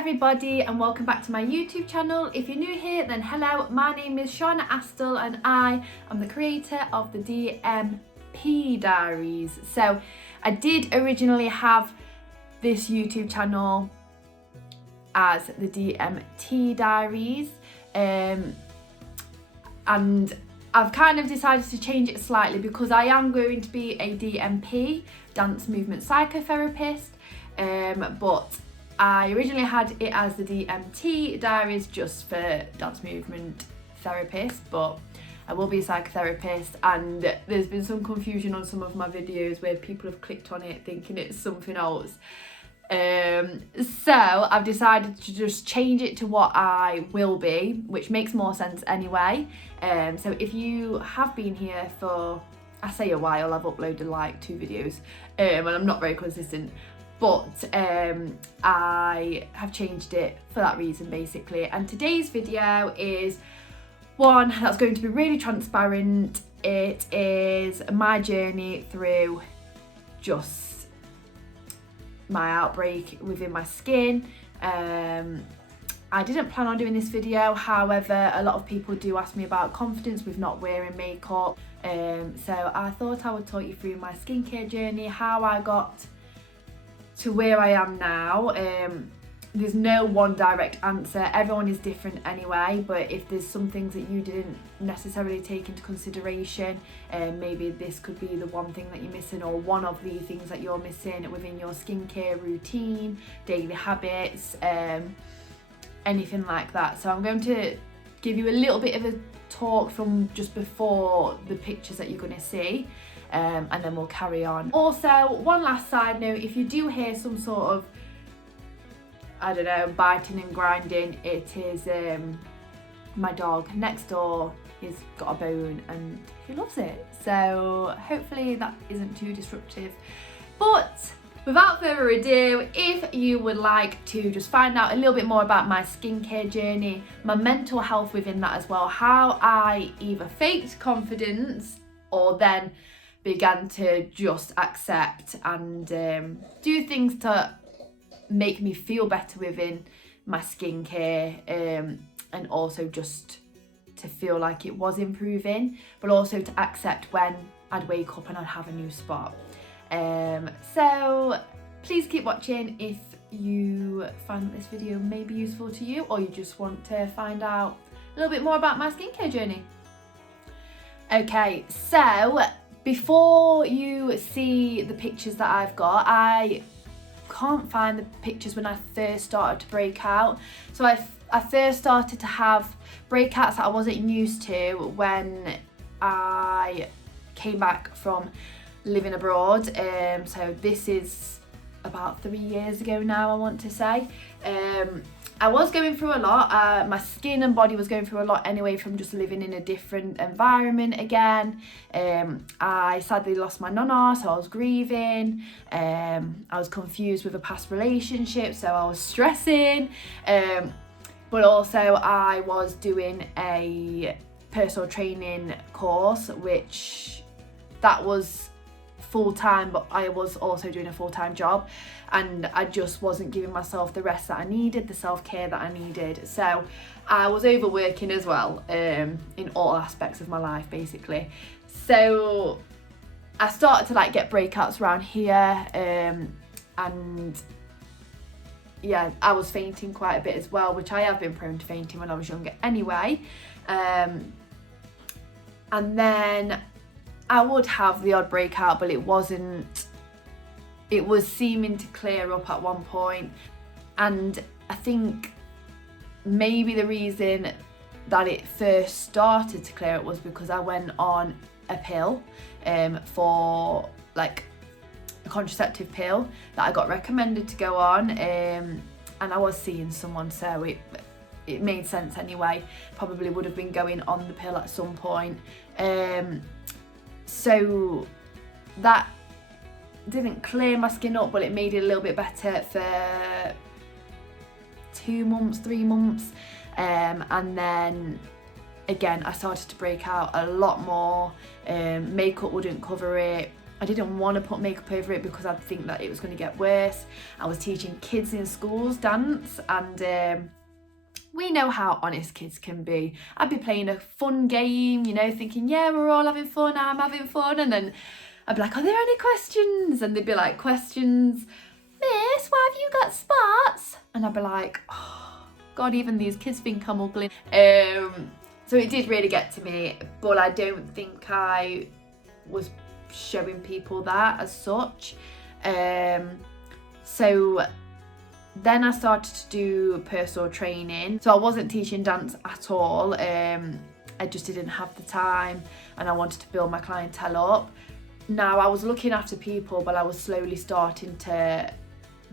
everybody and welcome back to my YouTube channel. If you're new here, then hello, my name is Shauna Astle and I am the creator of the DMP Diaries. So I did originally have this YouTube channel as the DMT Diaries and I've kind of decided to change it slightly because I am going to be a DMP, dance movement psychotherapist, but I originally had it as the DMT Diaries just for dance movement therapist, but I will be a psychotherapist, and there's been some confusion on some of my videos where people have clicked on it thinking it's something else. So I've decided to just change it to what I will be, which makes more sense anyway. So if you have been here for, I say a while, I've uploaded like 2 videos and I'm not very consistent, but I have changed it for that reason basically. And today's video is one that's going to be really transparent. It is my journey through just my outbreak within my skin. I didn't plan on doing this video, however a lot of people do ask me about confidence with not wearing makeup, so I thought I would talk you through my skincare journey, how I got to where I am now. There's no one direct answer, everyone is different anyway, but if there's some things that you didn't necessarily take into consideration, maybe this could be the one thing that you're missing, or one of the things that you're missing within your skincare routine, daily habits, anything like that. So I'm going to give you a little bit of a talk from just before the pictures that you're going to see, and then we'll carry on. Also, one last side note, if you do hear some sort of, I don't know, biting and grinding, it is my dog next door. He's got a bone and he loves it, so hopefully that isn't too disruptive. But without further ado, if you would like to just find out a little bit more about my skincare journey, my mental health within that as well, how I either faked confidence or then began to just accept and do things to make me feel better within my skincare, and also just to feel like it was improving, but also to accept when I'd wake up and I'd have a new spot. So please keep watching if you find that this video may be useful to you, or you just want to find out a little bit more about my skincare journey. Okay, so before you see the pictures that I've got, I can't find the pictures when I first started to break out. So I first started to have breakouts that I wasn't used to when I came back from living abroad. So this is about 3 years ago now, I want to say. I was going through a lot. My skin and body was going through a lot anyway from just living in a different environment again. I sadly lost my nonna, so I was grieving. I was confused with a past relationship, so I was stressing. But also I was doing a personal training course, which that was full-time, but I was also doing a full-time job, and I just wasn't giving myself the rest that I needed, the self-care that I needed. So I was overworking as well, in all aspects of my life basically. So I started to like get breakouts around here, and yeah, I was fainting quite a bit as well, which I have been prone to fainting when I was younger anyway. And then I would have the odd breakout, but it was seeming to clear up at one point. And I think maybe the reason that it first started to clear up was because I went on a pill, for like a contraceptive pill that I got recommended to go on, and I was seeing someone, so it made sense anyway. Probably would have been going on the pill at some point. So that didn't clear my skin up, but it made it a little bit better for 2 months, 3 months, and then again I started to break out a lot more. Makeup wouldn't cover it, I didn't want to put makeup over it because I'd think that it was going to get worse. I was teaching kids in schools dance, and we know how honest kids can be. I'd be playing a fun game, you know, thinking, yeah, we're all having fun, I'm having fun, and then I'd be like, are there any questions? And they'd be like, questions, miss, why have you got spots? And I'd be like, oh God, even these kids think I'm ugly. So it did really get to me, but I don't think I was showing people that as such. So then I started to do personal training. So I wasn't teaching dance at all. I just didn't have the time, and I wanted to build my clientele up. Now I was looking after people, but I was slowly starting to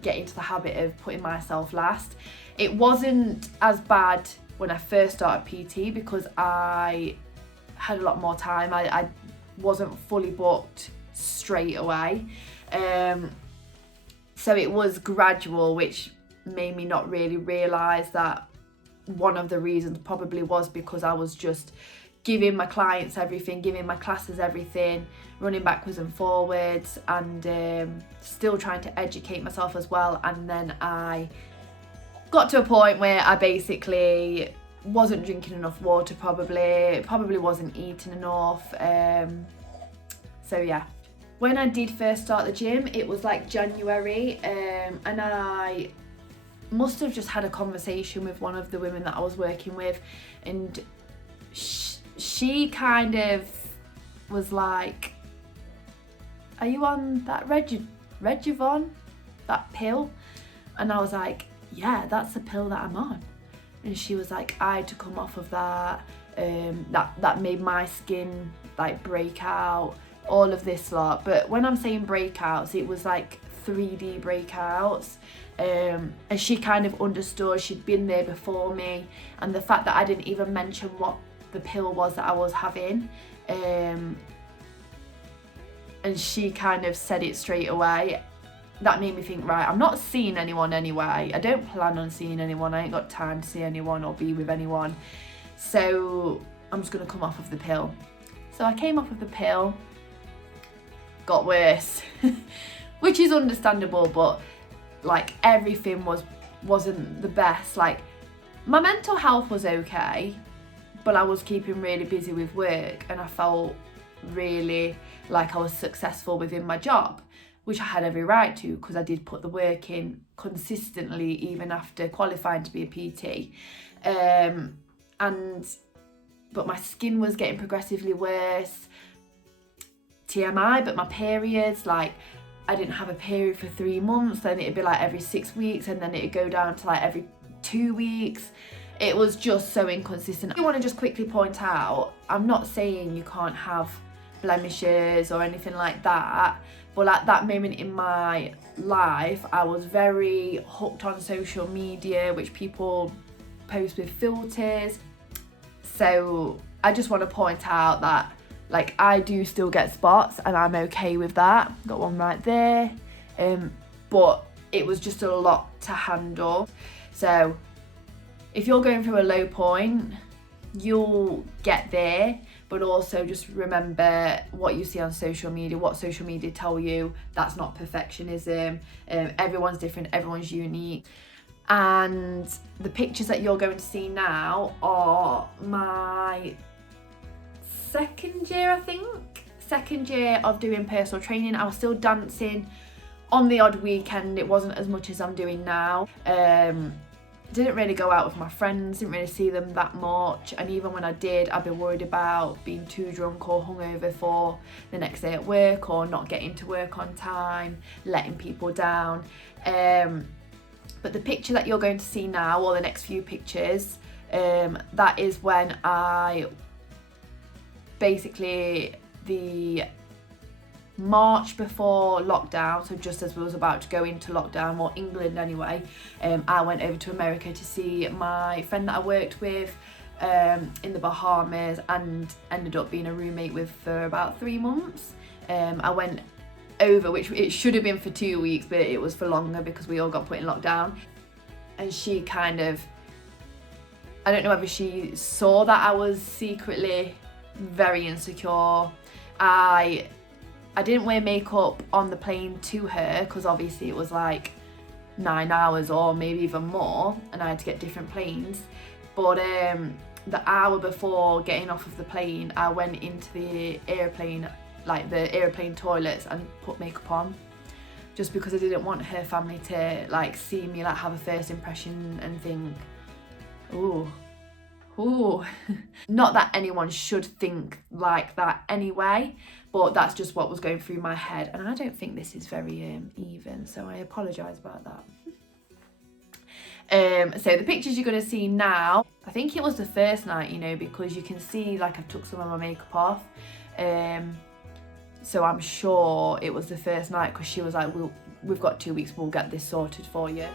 get into the habit of putting myself last. It wasn't as bad when I first started PT because I had a lot more time. I wasn't fully booked straight away. So it was gradual, which made me not really realise that one of the reasons probably was because I was just giving my clients everything, giving my classes everything, running backwards and forwards, and still trying to educate myself as well. And then I got to a point where I basically wasn't drinking enough water, probably wasn't eating enough. So yeah. When I did first start the gym, it was like January, and I must have just had a conversation with one of the women that I was working with, and she kind of was like, are you on that Regivon, that pill? And I was like, yeah, that's the pill that I'm on. And she was like, I had to come off of that, that made my skin like break out, all of this lot. But when I'm saying breakouts, it was like 3D breakouts, and she kind of understood. She'd been there before me, and the fact that I didn't even mention what the pill was that I was having, and she kind of said it straight away, that made me think, right, I'm not seeing anyone anyway. I don't plan on seeing anyone. I ain't got time to see anyone or be with anyone, so I'm just gonna come off of the pill. So I came off of the pill, got worse, which is understandable, but like everything wasn't the best. Like my mental health was okay, but I was keeping really busy with work, and I felt really like I was successful within my job, which I had every right to because I did put the work in consistently even after qualifying to be a PT. But my skin was getting progressively worse. TMI, but my periods, like I didn't have a period for 3 months, then it'd be like every 6 weeks, and then it'd go down to like every 2 weeks. It was just so inconsistent. I want to just quickly point out, I'm not saying you can't have blemishes or anything like that, but at that moment in my life, I was very hooked on social media, which people post with filters. So I just want to point out that like I do still get spots, and I'm okay with that. Got one right there, but it was just a lot to handle. So if you're going through a low point, you'll get there, but also just remember what you see on social media, what social media tell you. That's not perfectionism. Everyone's different, everyone's unique. And the pictures that you're going to see now are my second year of doing personal training. I was still dancing on the odd weekend. It wasn't as much as I'm doing now. Didn't really go out with my friends, didn't really see them that much, and even when I did, I'd be worried about being too drunk or hungover for the next day at work, or not getting to work on time, letting people down. But the picture that you're going to see now, or the next few pictures, that is when I basically, the March before lockdown, so just as we was about to go into lockdown, or England anyway, I went over to America to see my friend that I worked with in the Bahamas, and ended up being a roommate with for about 3 months. I went over, which it should have been for 2 weeks, but it was for longer because we all got put in lockdown. And she kind of, I don't know whether she saw that I was secretly very insecure. I I didn't wear makeup on the plane to her because obviously it was like 9 hours or maybe even more, and I had to get different planes. But the hour before getting off of the plane, I went into the airplane, like the airplane toilets, and put makeup on, just because I didn't want her family to like see me like have a first impression and think, ooh. Not that anyone should think like that anyway, but that's just what was going through my head, and I don't think this is very even, so I apologise about that. So the pictures you're going to see now, I think it was the first night, you know, because you can see like I've took some of my makeup off, so I'm sure it was the first night, because she was like, we've got 2 weeks, we'll get this sorted for you.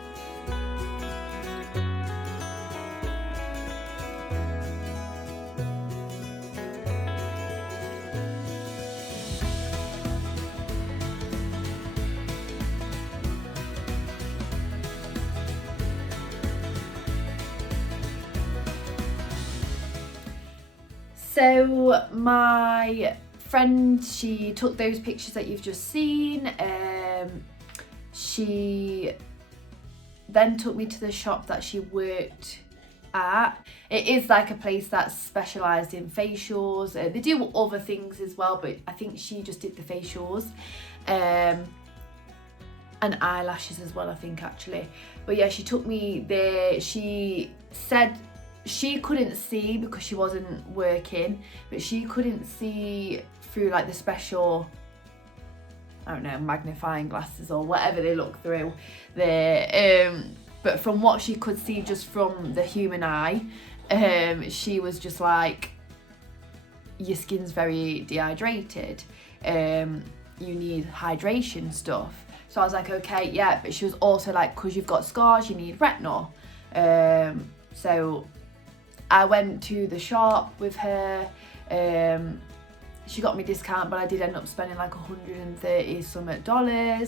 So my friend, she took those pictures that you've just seen. She then took me to the shop that she worked at. It is like a place that's specialised in facials. They do other things as well, but I think she just did the facials. And eyelashes as well, I think, actually. But yeah, she took me there. She said she couldn't see because she wasn't working, but she couldn't see through like the special, I don't know, magnifying glasses or whatever they look through there. But from what she could see just from the human eye, she was just like, your skin's very dehydrated. You need hydration stuff. So I was like, okay, yeah. But she was also like, because you've got scars, you need retinol. So I went to the shop with her. She got me a discount, but I did end up spending like $130 something,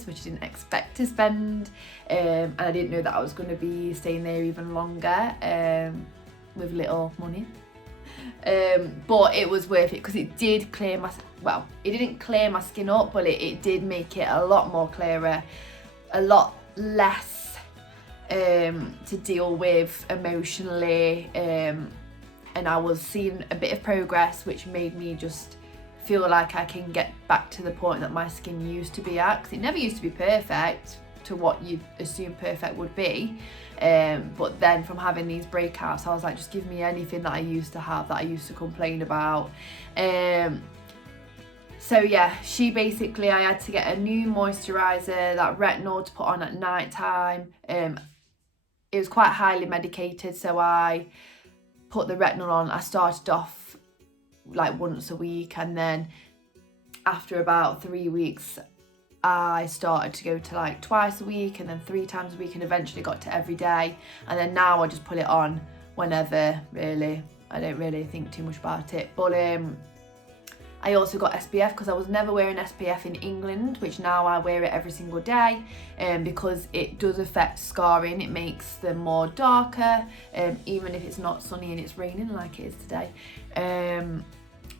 which I didn't expect to spend. And I didn't know that I was going to be staying there even longer with little money. But it was worth it because it did clear my, well, it didn't clear my skin up, but it did make it a lot more clearer, a lot less to deal with emotionally, and I was seeing a bit of progress, which made me just feel like I can get back to the point that my skin used to be at, because it never used to be perfect to what you'd assume perfect would be, but then from having these breakouts, I was like, just give me anything that I used to have, that I used to complain about. So yeah, she basically, I had to get a new moisturiser, that retinol to put on at night time. It was quite highly medicated, so I put the retinol on. I started off like once a week, and then after about 3 weeks I started to go to like twice a week, and then 3 times a week, and eventually got to every day. And then now I just put it on whenever, really. I don't really think too much about it. But I also got SPF because I was never wearing SPF in England, which now I wear it every single day, because it does affect scarring. It makes them more darker, even if it's not sunny and it's raining like it is today.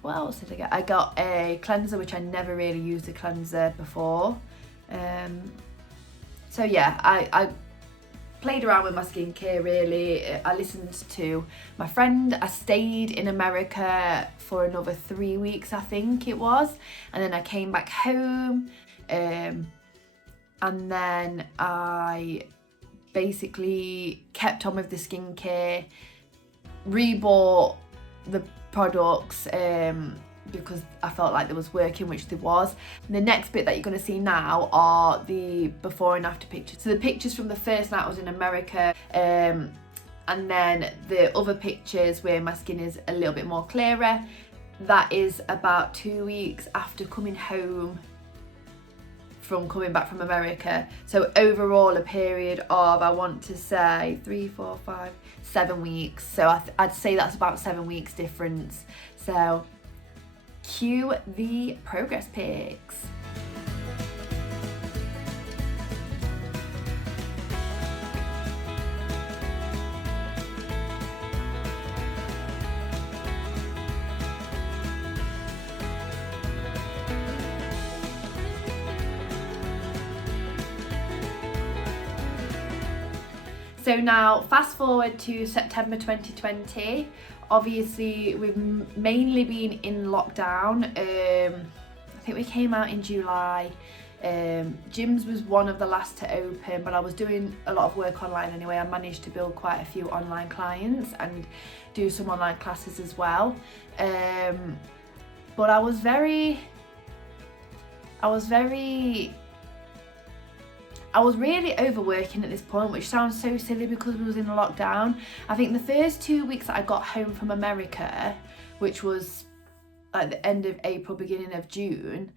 What else did I get? I got a cleanser, which I never really used a cleanser before. So yeah, I played around with my skincare really. I listened to my friend. I stayed in America for another 3 weeks, I think it was, and then I came back home, and then I basically kept on with the skincare, rebought the products because I felt like there was working, which there was. And the next bit that you're going to see now are the before and after pictures. So the pictures from the first night I was in America, and then the other pictures where my skin is a little bit more clearer, that is about 2 weeks after coming home from coming back from America. So overall a period of, I want to say 3, 4, 5, 7 weeks. So I'd say that's about 7 weeks difference. So cue the progress pics. So now fast forward to September 2020. Obviously we've mainly been in lockdown. I think we came out in July. Gyms was one of the last to open, but I was doing a lot of work online anyway. I managed to build quite a few online clients and do some online classes as well. But I was really overworking at this point, which sounds so silly because we was in a lockdown. I think the first 2 weeks that I got home from America, which was at the end of April, beginning of June,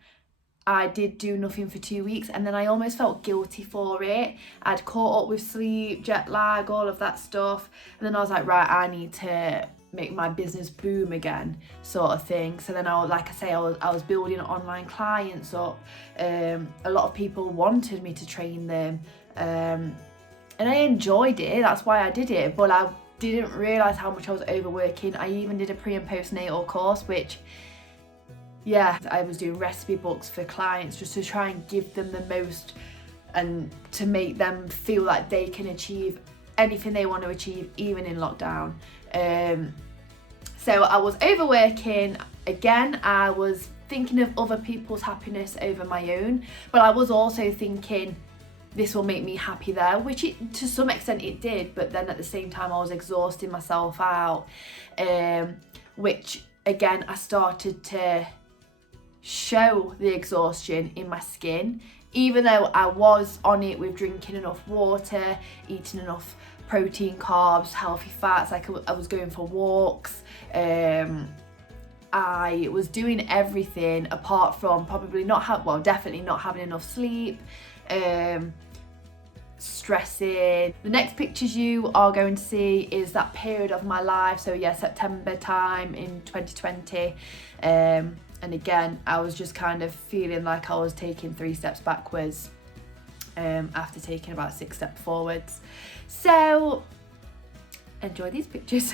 I did do nothing for 2 weeks, and then I almost felt guilty for it. I'd caught up with sleep, jet lag, all of that stuff, and then I was like, right, I need to make my business boom again, sort of thing. So then I was building online clients up. A lot of people wanted me to train them, and I enjoyed it. That's why I did it, but I didn't realise how much I was overworking. I even did a pre and postnatal course, which, yeah, I was doing recipe books for clients just to try and give them the most and to make them feel like they can achieve anything they want to achieve, even in lockdown. So I was overworking. Again, I was thinking of other people's happiness over my own, but I was also thinking this will make me happy there, which to some extent it did, but then at the same time I was exhausting myself out, which again I started to show the exhaustion in my skin, even though I was on it with drinking enough water, eating enough protein, carbs, healthy fats. Like I was going for walks. I was doing everything apart from probably definitely not having enough sleep, stressing. The next pictures you are going to see is that period of my life. So yeah, September time in 2020. And again, I was just kind of feeling like I was taking 3 steps backwards after taking about 6 steps forwards. So enjoy these pictures.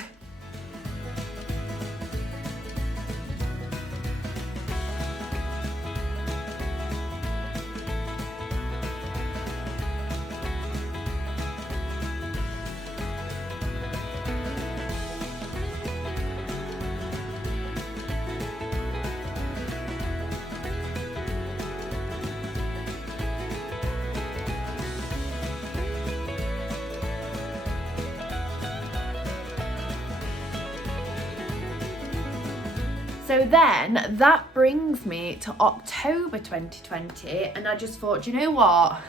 So then that brings me to October 2020, and I just thought, you know what? I'm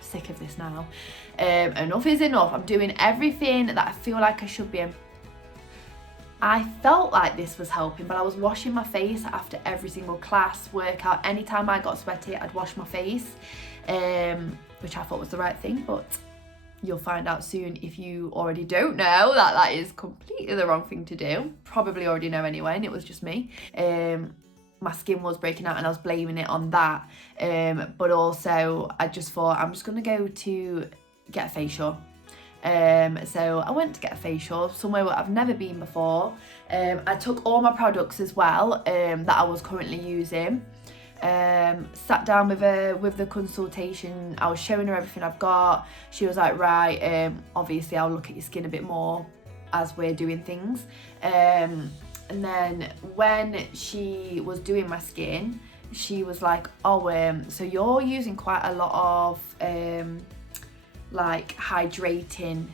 sick of this now. Enough is enough. I'm doing everything that I feel like I should be. I felt like this was helping, but I was washing my face after every single class, workout. Anytime I got sweaty, I'd wash my face, which I thought was the right thing, but you'll find out soon if you already don't know that is completely the wrong thing to do. Probably already know anyway, and it was just me. My skin was breaking out and I was blaming it on that. But also I just thought I'm just gonna go to get a facial. So I went to get a facial somewhere where I've never been before. I took all my products as well that I was currently using. Sat down with the consultation. I was showing her everything I've got. She was like, right, obviously I'll look at your skin a bit more as we're doing things. And then when she was doing my skin, she was like, oh, so you're using quite a lot of like hydrating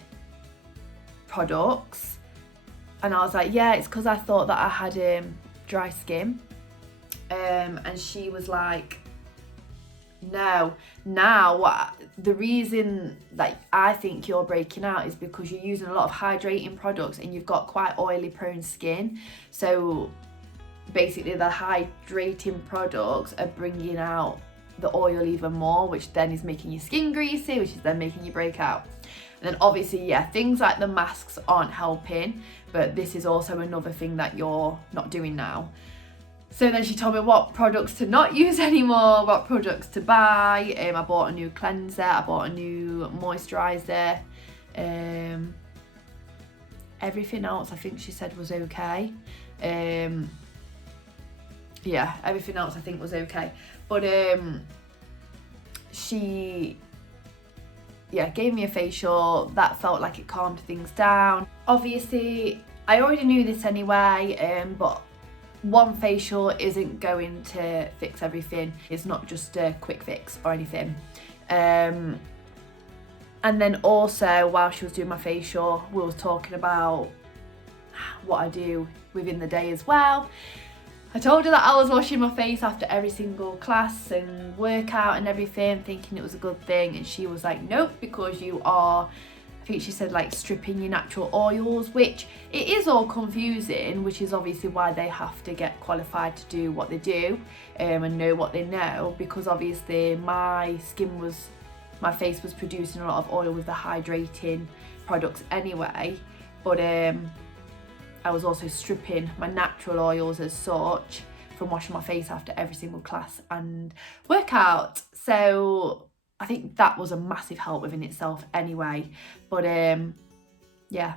products. And I was like, yeah, it's because I thought that I had dry skin. And she was like, no, now the reason that I think you're breaking out is because you're using a lot of hydrating products and you've got quite oily prone skin. So basically the hydrating products are bringing out the oil even more, which then is making your skin greasy, which is then making you break out. And then obviously, yeah, things like the masks aren't helping, but this is also another thing that you're not doing now. So then she told me what products to not use anymore, what products to buy. I bought a new cleanser, I bought a new moisturiser. Everything else I think she said was okay. Yeah, everything else I think was okay. But yeah, gave me a facial. That felt like it calmed things down. Obviously, I already knew this anyway, but one facial isn't going to fix everything. It's not just a quick fix or anything. And then also, while she was doing my facial, we were talking about what I do within the day as well. I told her that I was washing my face after every single class and workout and everything, thinking it was a good thing, and she was like, nope, because you are, I think she said, like, stripping your natural oils, which it is all confusing, which is obviously why they have to get qualified to do what they do, and know what they know, because obviously my face was producing a lot of oil with the hydrating products anyway, but I was also stripping my natural oils as such from washing my face after every single class and workout. So I think that was a massive help within itself anyway. But yeah,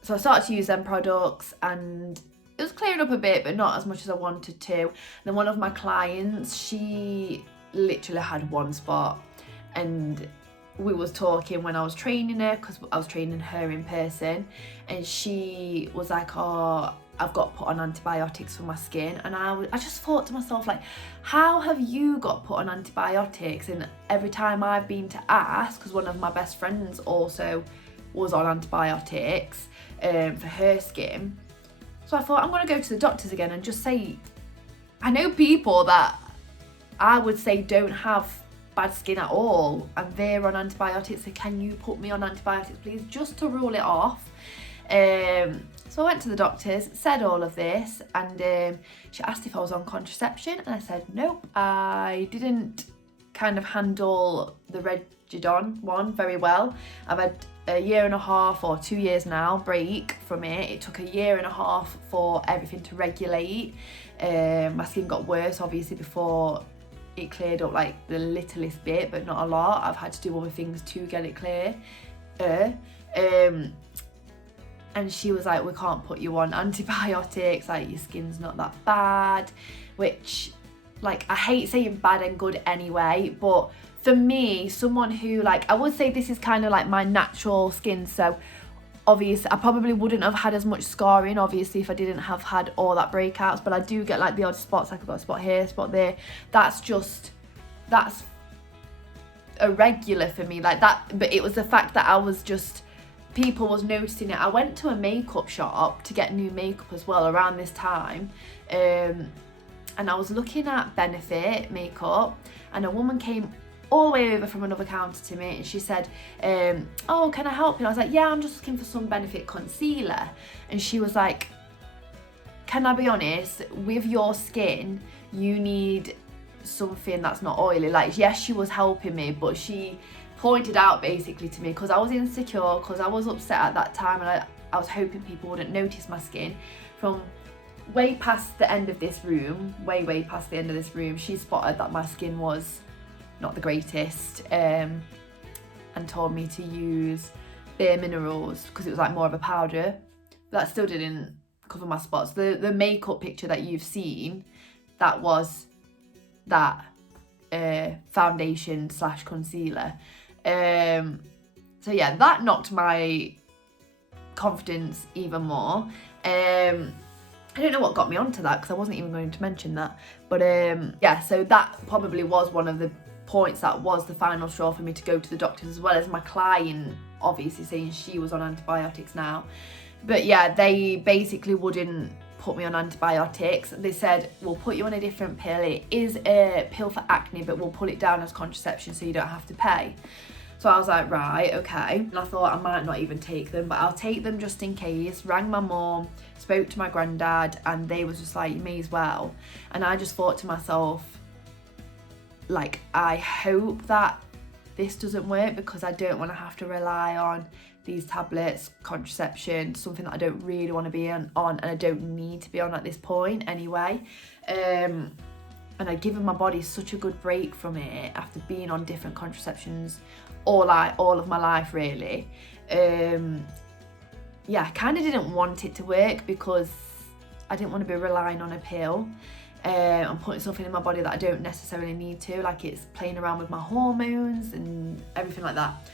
so I started to use them products and it was clearing up a bit, but not as much as I wanted to. And then one of my clients, she literally had one spot, and we was talking when I was training her, because I was training her in person, and she was like, oh, I've got to put on antibiotics for my skin. And I just thought to myself, like, how have you got put on antibiotics? And every time I've been to ask, because one of my best friends also was on antibiotics for her skin, so I thought, I'm going to go to the doctors again and just say, I know people that I would say don't have bad skin at all, and they're on antibiotics, so can you put me on antibiotics please, just to rule it off. So I went to the doctors, said all of this, and she asked if I was on contraception, and I said nope. I didn't kind of handle the Regidon one very well. I've had a 1.5 or 2 years now break from it. It took a 1.5 years for everything to regulate. My skin got worse obviously before it cleared up, like the littlest bit, but not a lot. I've had to do other things to get it clear. And she was like, we can't put you on antibiotics, like your skin's not that bad, which, like, I hate saying bad and good anyway, but for me, someone who, like, I would say this is kind of like my natural skin, so obviously I probably wouldn't have had as much scarring, obviously, if I didn't have had all that breakouts, but I do get like the odd spots, like I've got a spot here, a spot there. That's a regular for me, like that. But it was the fact that I was just, people was noticing it. I went to a makeup shop to get new makeup as well around this time, and I was looking at Benefit makeup, and a woman came all the way over from another counter to me, and she said, oh, can I help you? I was like, yeah, I'm just looking for some Benefit concealer. And she was like, can I be honest, with your skin you need something that's not oily. Like, yes, she was helping me, but she pointed out basically to me, because I was insecure, because I was upset at that time, and I was hoping people wouldn't notice my skin. From way past the end of this room, way past the end of this room, she spotted that my skin was not the greatest, and told me to use Bare Minerals, because it was like more of a powder, but that still didn't cover my spots. The makeup picture that you've seen, that was that foundation / concealer. So yeah, that knocked my confidence even more. I don't know what got me onto that, because I wasn't even going to mention that, but yeah, so that probably was one of the points that was the final straw for me to go to the doctors, as well as my client obviously saying she was on antibiotics now. But yeah, they basically wouldn't put me on antibiotics. They said, we'll put you on a different pill. It is a pill for acne, but we'll put it down as contraception so you don't have to pay. So I was like, right, okay. And I thought I might not even take them, but I'll take them just in case. Rang my mum, spoke to my granddad, and they was just like, you may as well. And I just thought to myself, like, I hope that this doesn't work, because I don't want to have to rely on these tablets, contraception, something that I don't really want to be on, and I don't need to be on at this point anyway. And I'd given my body such a good break from it after being on different contraceptions all of my life, really. Yeah, I kind of didn't want it to work, because I didn't want to be relying on a pill. I'm putting something in my body that I don't necessarily need to, like it's playing around with my hormones and everything like that.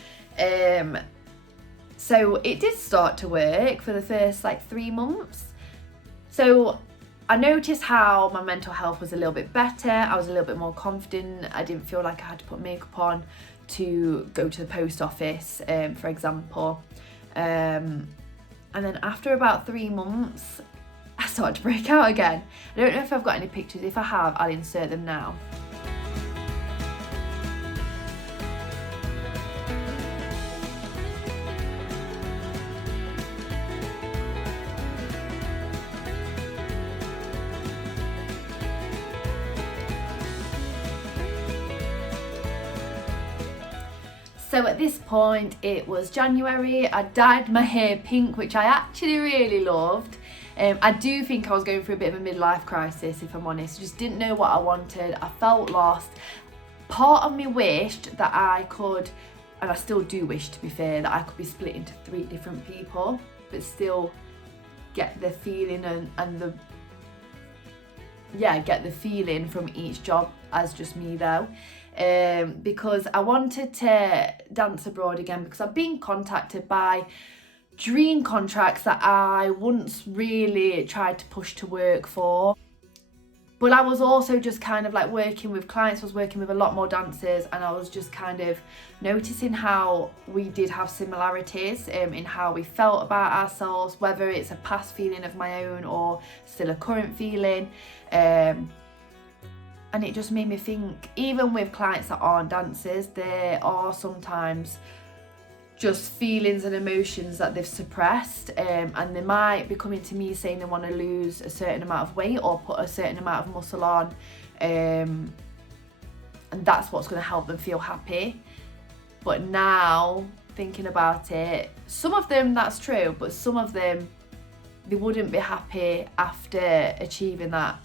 So it did start to work for the first like 3 months. So I noticed how my mental health was a little bit better. I was a little bit more confident. I didn't feel like I had to put makeup on to go to the post office, for example. And then after about 3 months, I started to break out again. I don't know if I've got any pictures. If I have, I'll insert them now. So at this point, it was January. I dyed my hair pink, which I actually really loved. I do think I was going through a bit of a midlife crisis, if I'm honest. I just didn't know what I wanted. I felt lost. Part of me wished that I could, and I still do wish, to be fair, that I could be split into 3 different people, but still get the feeling get the feeling from each job as just me though. Because I wanted to dance abroad again, because I've been contacted by dream contracts that I once really tried to push to work for. But I was also just kind of like working with clients. I was working with a lot more dancers, and I was just kind of noticing how we did have similarities in how we felt about ourselves, whether it's a past feeling of my own or still a current feeling. And it just made me think, even with clients that aren't dancers, there are sometimes just feelings and emotions that they've suppressed, and they might be coming to me saying they want to lose a certain amount of weight or put a certain amount of muscle on, and that's what's going to help them feel happy. But now, thinking about it, some of them that's true, but some of them, they wouldn't be happy after achieving that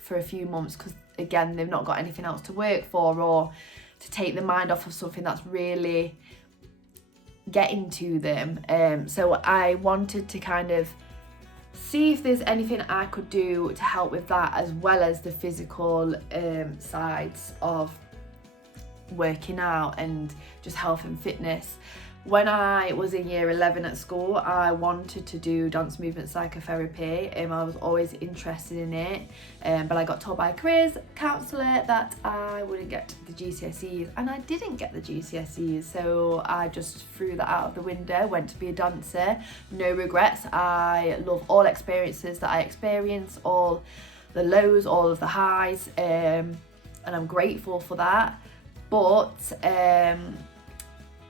for a few months, because again, they've not got anything else to work for or to take their mind off of something that's really getting to them. So I wanted to kind of see if there's anything I could do to help with that, as well as the physical sides of working out and just health and fitness. When I was in year 11 at school, I wanted to do dance movement psychotherapy. I was always interested in it, but I got told by a careers counsellor that I wouldn't get the GCSEs, and I didn't get the GCSEs, so I just threw that out of the window, went to be a dancer. No regrets. I love all experiences that I experience, all the lows, all of the highs, and I'm grateful for that. But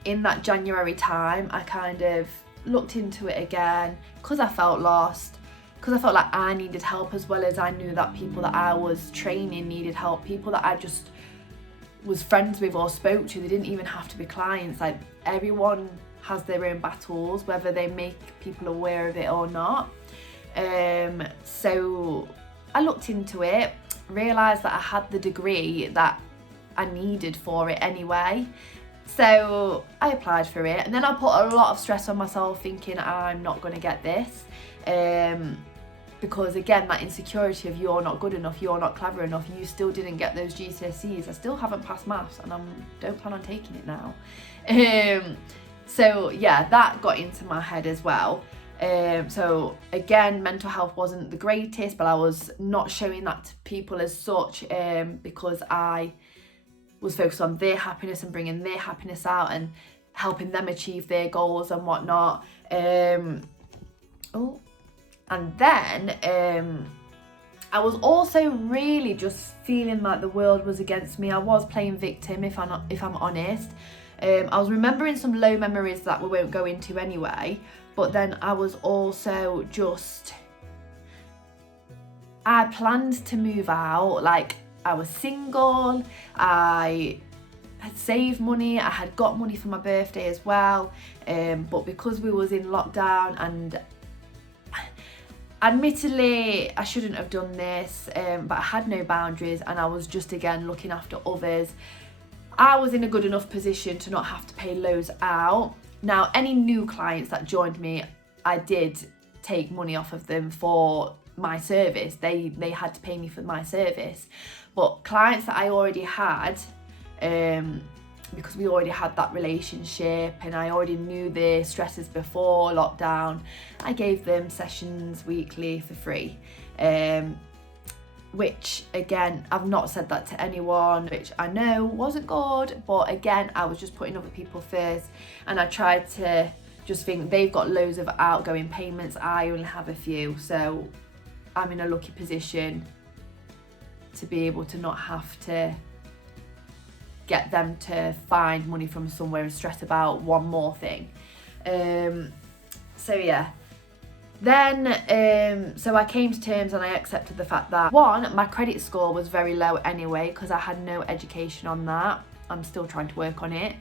in that January time, I kind of looked into it again, because I felt lost, because I felt like I needed help, as well as I knew that people that I was training needed help, people that I just was friends with or spoke to. They didn't even have to be clients. Like, everyone has their own battles, whether they make people aware of it or not. So I looked into it, realised that I had the degree that I needed for it anyway. So I applied for it, and then I put a lot of stress on myself, thinking I'm not going to get this, because again, that insecurity of you're not good enough, you're not clever enough, you still didn't get those GCSEs. I still haven't passed maths, and I don't plan on taking it now. So yeah, that got into my head as well. So again, mental health wasn't the greatest, but I was not showing that to people as such, because I was focused on their happiness and bringing their happiness out and helping them achieve their goals and whatnot. And then I was also really just feeling like the world was against me. I was playing victim, if I'm honest. I was remembering some low memories that we won't go into anyway, but then I was also just, I planned to move out. Like, I was single, I had saved money, I had got money for my birthday as well, but because we was in lockdown, and admittedly I shouldn't have done this, but I had no boundaries, and I was just again looking after others. I was in a good enough position to not have to pay loads out. Now, any new clients that joined me, I did take money off of them for my service. They had to pay me for my service. But clients that I already had, because we already had that relationship and I already knew the stresses before lockdown, I gave them sessions weekly for free. Which again, I've not said that to anyone, which I know wasn't good, but again, I was just putting other people first, and I tried to just think they've got loads of outgoing payments, I only have a few, so I'm in a lucky position to be able to not have to get them to find money from somewhere and stress about one more thing. So yeah. Then, so I came to terms and I accepted the fact that, one, my credit score was very low anyway because I had no education on that. I'm still trying to work on it.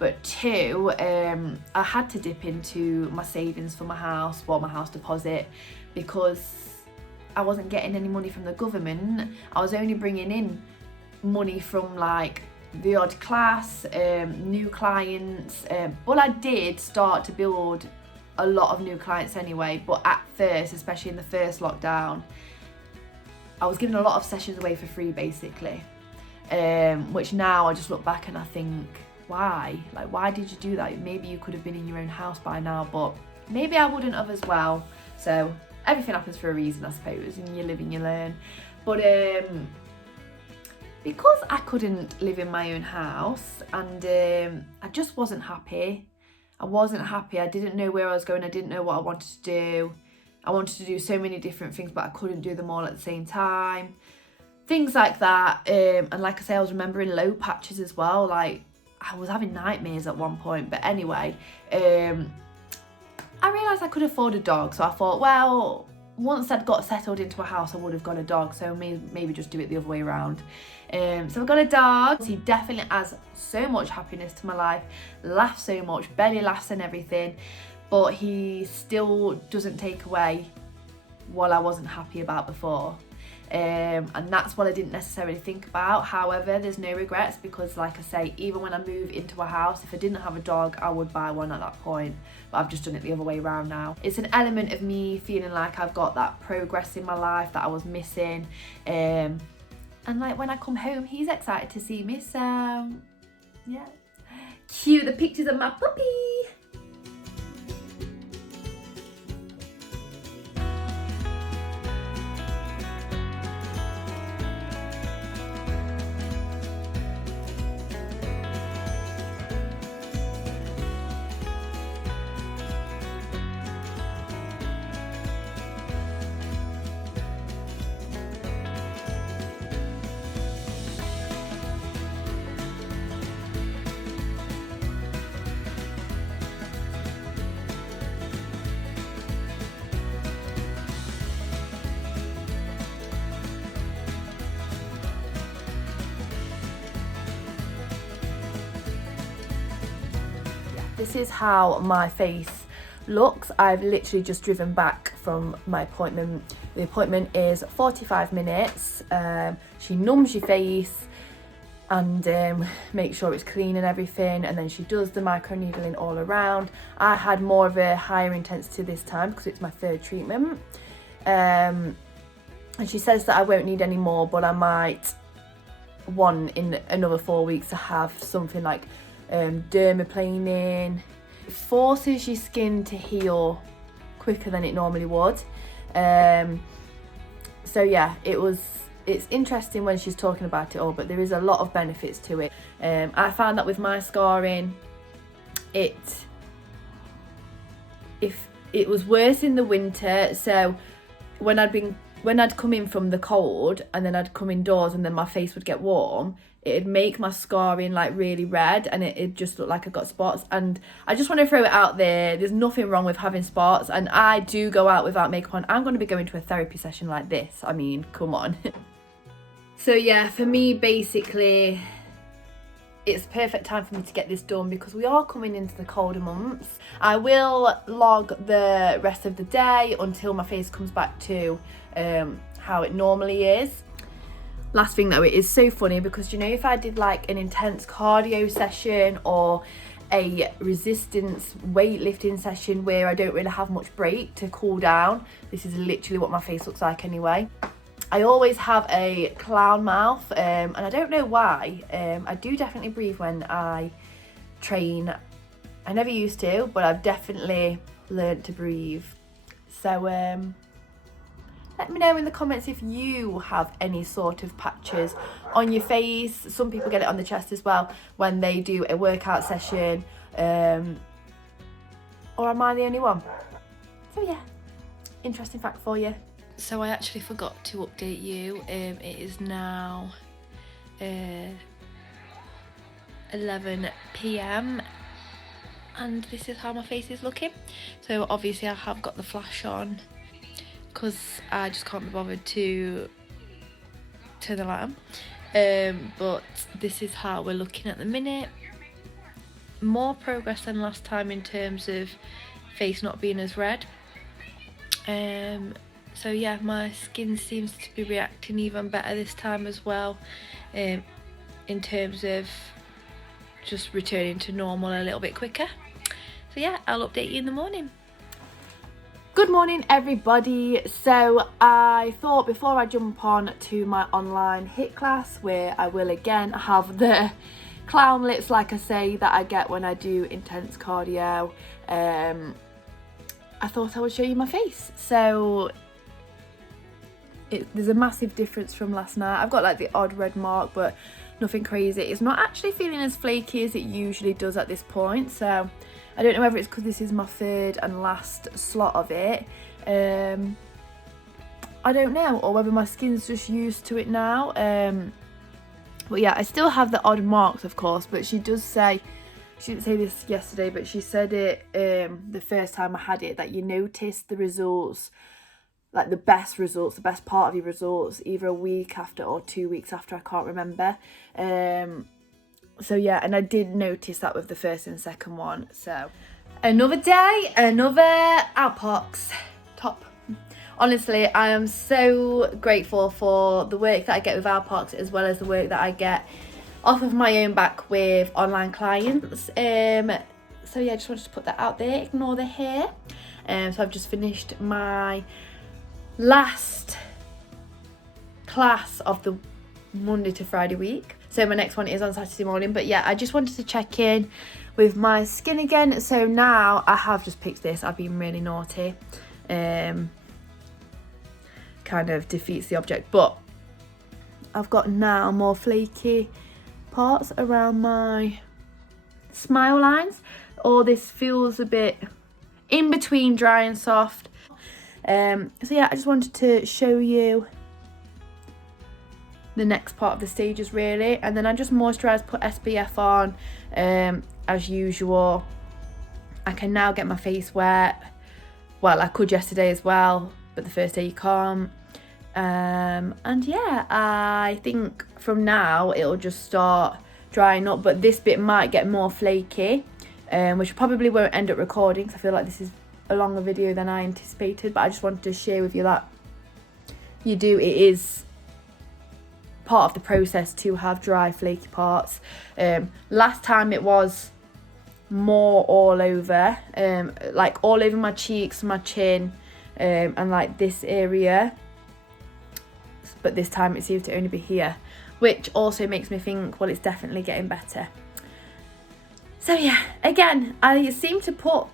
But two, I had to dip into my savings for my house, my house deposit, because I wasn't getting any money from the government. I was only bringing in money from like the odd class, new clients. Well, I did start to build a lot of new clients anyway, but at first, especially in the first lockdown, I was giving a lot of sessions away for free basically, which now I just look back and I think, why? Like, why did you do that? Maybe you could have been in your own house by now, but maybe I wouldn't have as well. So everything happens for a reason, I suppose, and you live and you learn. But because I couldn't live in my own house and I just wasn't happy. I didn't know where I was going. I didn't know what I wanted to do. I wanted to do so many different things, but I couldn't do them all at the same time. Things like that. And like I say, I was remembering low patches as well. Like, I was having nightmares at one point. But anyway, I realised I could afford a dog. So I thought, well, once I'd got settled into a house, I would have got a dog. So maybe just do it the other way around. So I got a dog. He definitely adds so much happiness to my life, laughs so much, belly laughs and everything, but he still doesn't take away what I wasn't happy about before. And that's what I didn't necessarily think about. However, there's no regrets because, like I say, even when I move into a house, if I didn't have a dog, I would buy one at that point, but I've just done it the other way around now. It's an element of me feeling like I've got that progress in my life that I was missing. And like when I come home, he's excited to see me, so yeah. Cue the pictures of my puppy. This is how my face looks. I've literally just driven back from my appointment. The appointment is 45 minutes. She numbs your face and makes sure it's clean and everything, and then she does the microneedling all around. I had more of a higher intensity this time because it's my third treatment. And she says that I won't need any more, but I might want in another 4 weeks to have something like dermaplaning. It forces your skin to heal quicker than it normally would. So yeah, it's interesting when she's talking about it all, but there is a lot of benefits to it. I found that with my scarring, if it was worse in the winter, so when I'd come in from the cold and then I'd come indoors and then my face would get warm, it'd make my scarring like really red and it just looked like I got spots. And I just want to throw it out there, there's nothing wrong with having spots, and I do go out without makeup on. I'm going to be going to a therapy session like this, I mean, come on. So yeah, for me basically it's perfect time for me to get this done because we are coming into the colder months. I will log the rest of the day until my face comes back to how it normally is. Last thing though, it is so funny because, you know, if I did like an intense cardio session or a resistance weightlifting session where I don't really have much break to cool down, this is literally what my face looks like anyway. I always have a clown mouth, and I don't know why. I do definitely breathe when I train. I never used to, but I've definitely learnt to breathe. So let me know in the comments if you have any sort of patches on your face. Some people get it on the chest as well when they do a workout session, or am I the only one? So yeah, interesting fact for you. So I actually forgot to update you. It is now 11 p.m. and this is how my face is looking. So obviously I have got the flash on because I just can't be bothered to turn the light on. But this is how we're looking at the minute. More progress than last time in terms of face not being as red. So yeah, my skin seems to be reacting even better this time as well, in terms of just returning to normal a little bit quicker. So yeah, I'll update you in the morning. Good morning everybody. So I thought before I jump on to my online HIIT class, where I will again have the clown lips like I say that I get when I do intense cardio, I thought I would show you my face. So there's a massive difference from last night. I've got like the odd red mark, but nothing crazy. It's not actually feeling as flaky as it usually does at this point. So I don't know whether it's because this is my third and last slot of it. I don't know, or whether my skin's just used to it now. But yeah, I still have the odd marks, of course, but she does say, she didn't say this yesterday, but she said it the first time I had it, that you notice the results, like the best results, the best part of your results, either a week after or 2 weeks after, I can't remember. So yeah, and I did notice that with the first and second one. So another day, another Alpox top. Honestly, I am so grateful for the work that I get with Alpox, as well as the work that I get off of my own back with online clients. So yeah, I just wanted to put that out there. Ignore the hair. So I've just finished my last class of the Monday to Friday week. So my next one is on Saturday morning. But yeah, I just wanted to check in with my skin again. So now I have just picked this. I've been really naughty. Kind of defeats the object, but I've got now more flaky parts around my smile lines. All this feels a bit in between dry and soft. So yeah, I just wanted to show you the next part of the stages really, and then I just moisturise, put SPF on as usual. I can now get my face wet. Well, I could yesterday as well, but the first day you can't. And yeah, I think from now it'll just start drying up, but this bit might get more flaky, which probably won't end up recording because I feel like this is a longer video than I anticipated. But I just wanted to share with you that it is part of the process to have dry flaky parts. Last time it was more all over, like all over my cheeks, my chin, and like this area, but this time it seems to only be here, which also makes me think, well, it's definitely getting better. So yeah, again, I seem to put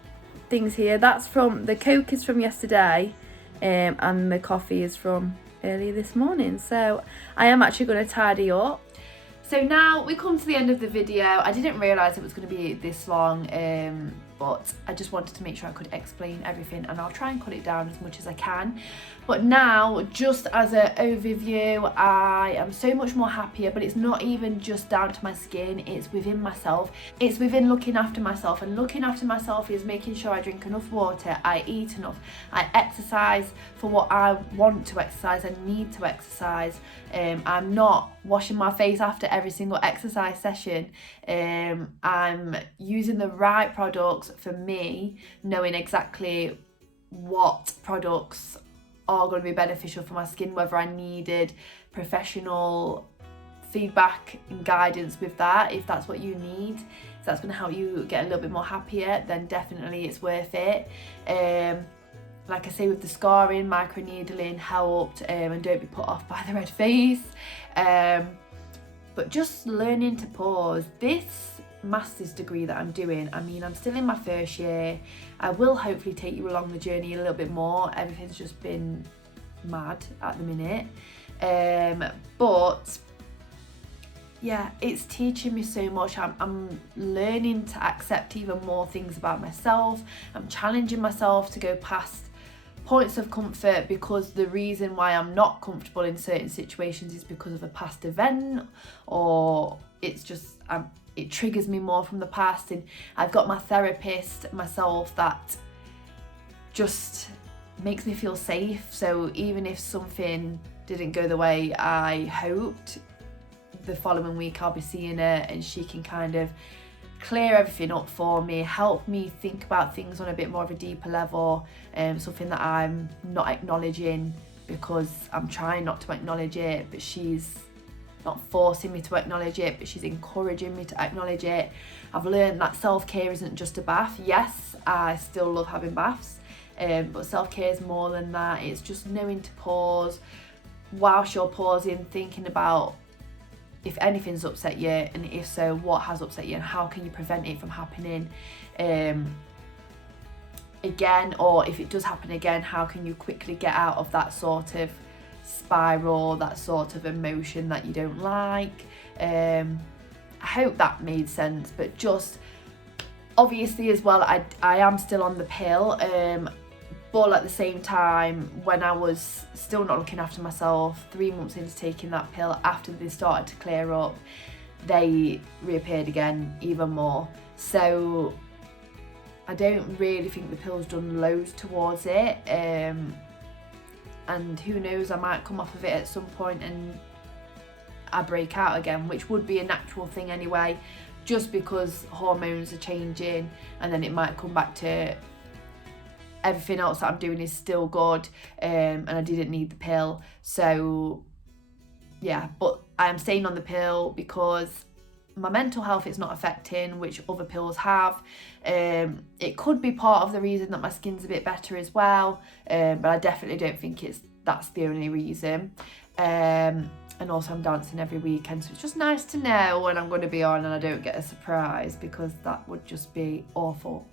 things here. That's from, the Coke is from yesterday, and the coffee is from earlier this morning. So I am actually going to tidy up. So now we come to the end of the video. I didn't realise it was going to be this long, but I just wanted to make sure I could explain everything, and I'll try and cut it down as much as I can. But now, just as an overview, I am so much more happier, but it's not even just down to my skin, it's within myself. It's within looking after myself, and looking after myself is making sure I drink enough water, I eat enough, I exercise for what I want to exercise and need to exercise. I'm not washing my face after every single exercise session. I'm using the right products for me, knowing exactly what products are going to be beneficial for my skin, whether I needed professional feedback and guidance with that. If that's what you need, if that's going to help you get a little bit more happier, then definitely it's worth it. like I say, with the scarring, microneedling helped, and don't be put off by the red face. But just learning to pause. This master's degree that I'm doing, I mean, I'm still in my first year. I will hopefully take you along the journey a little bit more. Everything's just been mad at the minute. But yeah, it's teaching me so much. I'm learning to accept even more things about myself. I'm challenging myself to go past points of comfort, because the reason why I'm not comfortable in certain situations is because of a past event, or it's just it triggers me more from the past. And I've got my therapist myself that just makes me feel safe. So even if something didn't go the way I hoped, the following week I'll be seeing her, and she can kind of clear everything up for me, help me think about things on a bit more of a deeper level, something that I'm not acknowledging because I'm trying not to acknowledge it, but she's not forcing me to acknowledge it, but she's encouraging me to acknowledge it. I've learned that self-care isn't just a bath. Yes, I still love having baths, but self-care is more than that. It's just knowing to pause whilst you're pausing, thinking about if anything's upset you, and if so, what has upset you, and how can you prevent it from happening again, or if it does happen again, how can you quickly get out of that sort of spiral, that sort of emotion that you don't like. I hope that made sense. But just obviously as well, I am still on the pill, but at the same time, when I was still not looking after myself, 3 months into taking that pill, after they started to clear up, they reappeared again even more. So I don't really think the pill's done loads towards it, and who knows, I might come off of it at some point and I break out again, which would be a natural thing anyway, just because hormones are changing, and then it might come back to everything else that I'm doing is still good, and I didn't need the pill. So yeah, but I am staying on the pill because my mental health is not affecting, which other pills have. It could be part of the reason that my skin's a bit better as well, but I definitely don't think that's the only reason. And also I'm dancing every weekend, so it's just nice to know when I'm going to be on and I don't get a surprise, because that would just be awful.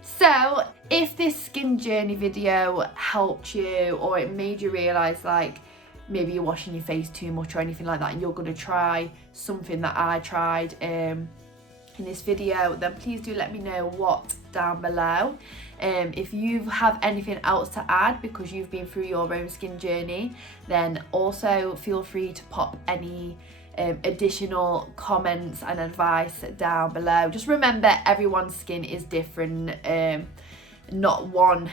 So if this skin journey video helped you, or it made you realise like maybe you're washing your face too much or anything like that, and you're going to try something that I tried in this video, then please do let me know what down below. If you have anything else to add because you've been through your own skin journey, then also feel free to pop any additional comments and advice down below. Just remember, everyone's skin is different. Not one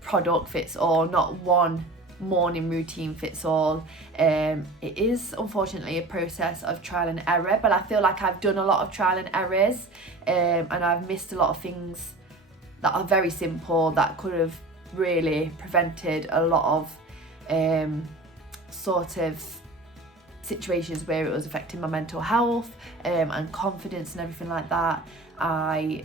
product fits all, not one morning routine fits all. It is unfortunately a process of trial and error, but I feel like I've done a lot of trial and errors, and I've missed a lot of things that are very simple that could have really prevented a lot of sort of situations where it was affecting my mental health and confidence and everything like that. I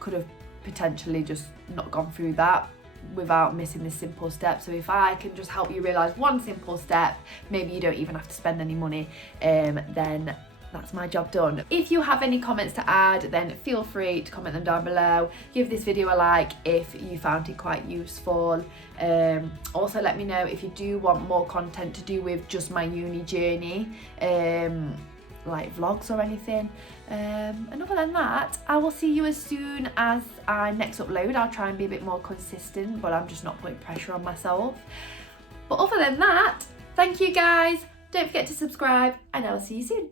could have potentially just not gone through that without missing this simple step. So if I can just help you realise one simple step, maybe you don't even have to spend any money, then that's my job done. If you have any comments to add, then feel free to comment them down below. Give this video a like if you found it quite useful. Also let me know if you do want more content to do with just my uni journey, like vlogs or anything. And other than that, I will see you as soon as I next upload. I'll try and be a bit more consistent, but I'm just not putting pressure on myself. But other than that, thank you guys. Don't forget to subscribe, and I will see you soon.